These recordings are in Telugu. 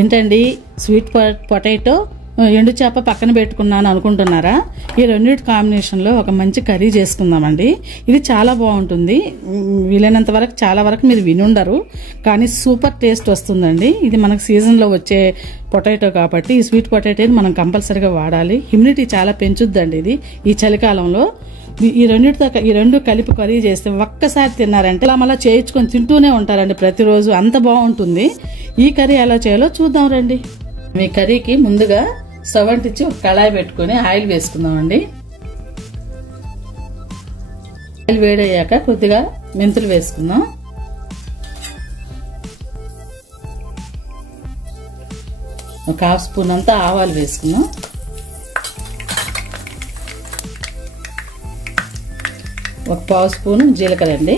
ఏంటండి స్వీట్ పొటాటో ఎండు చేప పక్కన పెట్టుకున్నాను అనుకుంటున్నారా? ఈ రెండింటి కాంబినేషన్లో ఒక మంచి కర్రీ చేసుకుందామండి. ఇది చాలా బాగుంటుంది. వీలైనంత వరకు చాలా వరకు మీరు వినుండరు, కానీ సూపర్ టేస్ట్ వస్తుందండి. ఇది మనకు సీజన్లో వచ్చే పొటాటో కాబట్టి ఈ స్వీట్ పొటాటోని మనం కంపల్సరీగా వాడాలి. ఇమ్యూనిటీ చాలా పెంచుద్దండి ఇది ఈ చలికాలంలో. ఈ రెండు కలిపి కర్రీ చేస్తే ఒక్కసారి తిన్నారంటే అలా మళ్ళీ చేయించుకొని తింటూనే ఉంటారండి ప్రతిరోజు. అంత బాగుంటుంది. ఈ కర్రీ ఎలా చేయాలో చూద్దాం రండి. మీ కర్రీకి ముందుగా స్టవ్ అంటించి ఒక కళాయి పెట్టుకుని ఆయిల్ వేసుకుందామండి. ఆయిల్ వేడయ్యాక కొద్దిగా మెంతులు వేసుకుందాం. ఒక హాఫ్ స్పూన్ అంతా ఆవాలు వేసుకుందాం. ఒక పావు స్పూను జీలకర్ర అండి.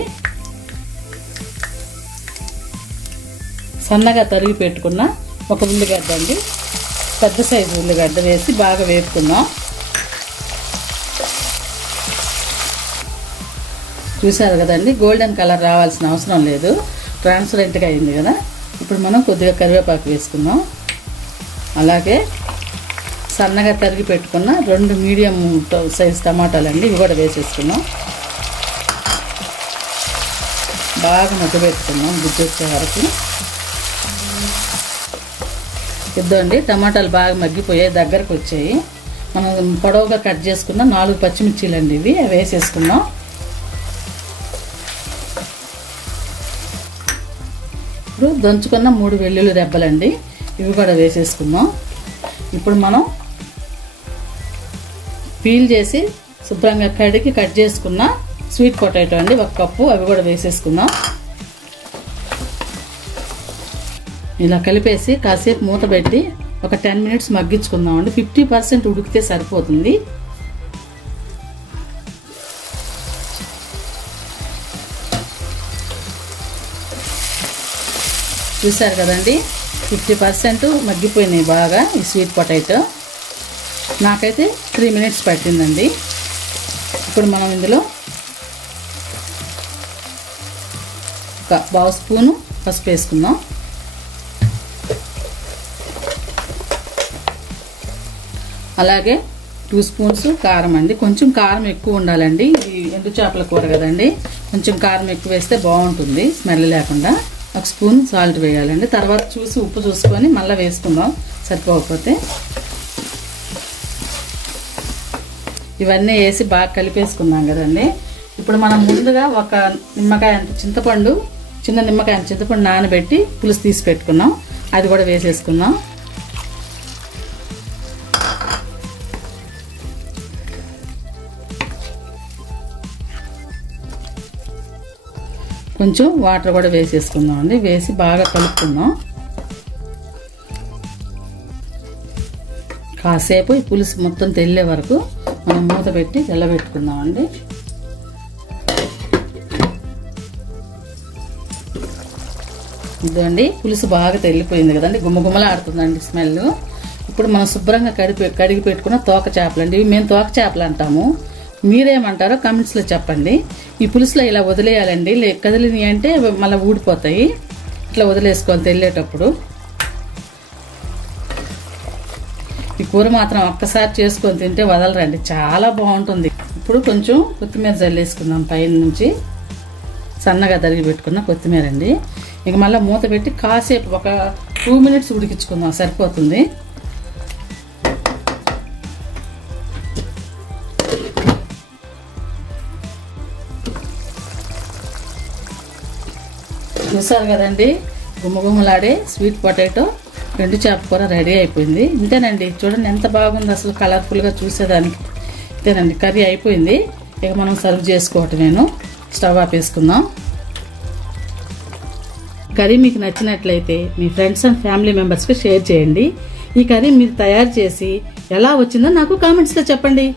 సన్నగా తరిగి పెట్టుకున్న ఒక ఉల్లిగడ్డ అండి, పెద్ద సైజు ఉల్లిగడ్డ వేసి బాగా వేపుకుందాం. చూసారు కదండి, గోల్డెన్ కలర్ రావాల్సిన అవసరం లేదు, ట్రాన్స్పరెంట్గా అయింది కదా. ఇప్పుడు మనం కొద్దిగా కరివేపాకు వేసుకుందాం. అలాగే సన్నగా తరిగి పెట్టుకున్న 2 మీడియం సైజు టమాటాలు అండి, ఇవి కూడా వేసేసుకున్నాం. బాగా మగ్గబెట్టుకున్నాం గుజ్జు వచ్చే వరకు. ఇద్దండి, టమాటాలు బాగా మగ్గిపోయాయి, దగ్గరకు వచ్చాయి. మనం పొడవుగా కట్ చేసుకున్న 4 పచ్చిమిర్చీలు అండి, ఇవి వేసేసుకున్నాం. ఇప్పుడు దంచుకున్న 3 వెల్లుల్లి రెబ్బలండి, ఇవి కూడా వేసేసుకున్నాం. ఇప్పుడు మనం పీల్ చేసి శుభ్రంగా కడిగి కట్ చేసుకున్న స్వీట్ పొటాటో అండి 1 కప్పు, అవి కూడా వేసేసుకుందాం. ఇలా కలిపేసి కాసేపు మూత పెట్టి ఒక 10 మినిట్స్ మగ్గించుకుందాం అండి. 50% ఉడికితే సరిపోతుంది. చూసారు కదండి, 50% మగ్గిపోయినాయి బాగా ఈ స్వీట్ పొటాటో. నాకైతే 3 మినిట్స్ పట్టిందండి. ఇప్పుడు మనం ఇందులో ఒక పావు స్పూను పసుపు వేసుకుందాం. అలాగే 2 స్పూన్స్ కారం అండి. కొంచెం కారం ఎక్కువ ఉండాలండి, ఇది ఎండు చేపల కూర కదండి, కొంచెం కారం ఎక్కువ వేస్తే బాగుంటుంది స్మెల్ లేకుండా. 1 స్పూన్ సాల్ట్ వేయాలండి. తర్వాత చూసి ఉప్పు చూసుకొని మళ్ళీ వేసుకుందాం సరిపోకపోతే. ఇవన్నీ వేసి బాగా కలిపేసుకున్నాం కదండి. ఇప్పుడు మనం ముందుగా ఒక నిమ్మకాయ అంత చింతపండు, చిన్న నిమ్మకాయ అంత చింతపండు నానబెట్టి పులుసు తీసి పెట్టుకున్నాం, అది కూడా వేసేసుకుందాం. కొంచెం వాటర్ కూడా వేసేసుకుందాం అండి. వేసి బాగా కలుపుకుందాం. కాసేపు ఈ పులుసు మొత్తం తెల్లే వరకు మనం మూత పెట్టి తెల్లబెట్టుకుందాం అండి. ఇదండి, పులుసు బాగా తెల్లిపోయింది కదండి, గుమ్మగుమ్మలాడుతుందండి స్మెల్. ఇప్పుడు మనం శుభ్రంగా కడిగి పెట్టుకున్న తోక చేపలు అండి, ఇవి మేము తోక చేపలు అంటాము. మీరేమంటారో కమెంట్స్లో చెప్పండి. ఈ పులుసులో ఇలా వదిలేయాలండి, కదిలిని అంటే మళ్ళీ ఊడిపోతాయి. ఇట్లా వదిలేసుకోవాలి తెల్లేటప్పుడు. ఈ కూర మాత్రం ఒక్కసారి చేసుకొని తింటే వదలరండి, చాలా బాగుంటుంది. ఇప్పుడు కొంచెం కొత్తిమీర జల్లేసుకుందాం పైన నుంచి, సన్నగా తరిగి పెట్టుకున్న కొత్తిమీర అండి. ఇక మళ్ళీ మూత పెట్టి కాసేపు ఒక 2 మినిట్స్ ఉడికించుకుందాం, సరిపోతుంది. చూసారు కదండి, గుమ్మగుమ్మలాడే స్వీట్ పొటాటో ఎండు చేప కూర రెడీ అయిపోయింది. ఇంతేనండి, చూడండి ఎంత బాగుంది అసలు, కలర్ఫుల్గా చూసేదానికి. ఇంతేనండి, కర్రీ అయిపోయింది. ఇక మనం సర్వ్ చేసుకోవటమేను. స్టవ్ ఆపేసుకుందాం. కర్రీ మీకు నచ్చినట్లయితే మీ ఫ్రెండ్స్ అండ్ ఫ్యామిలీ మెంబర్స్కి షేర్ చేయండి. ఈ కర్రీ మీరు తయారు చేసి ఎలా వచ్చిందో నాకు కామెంట్స్లో చెప్పండి.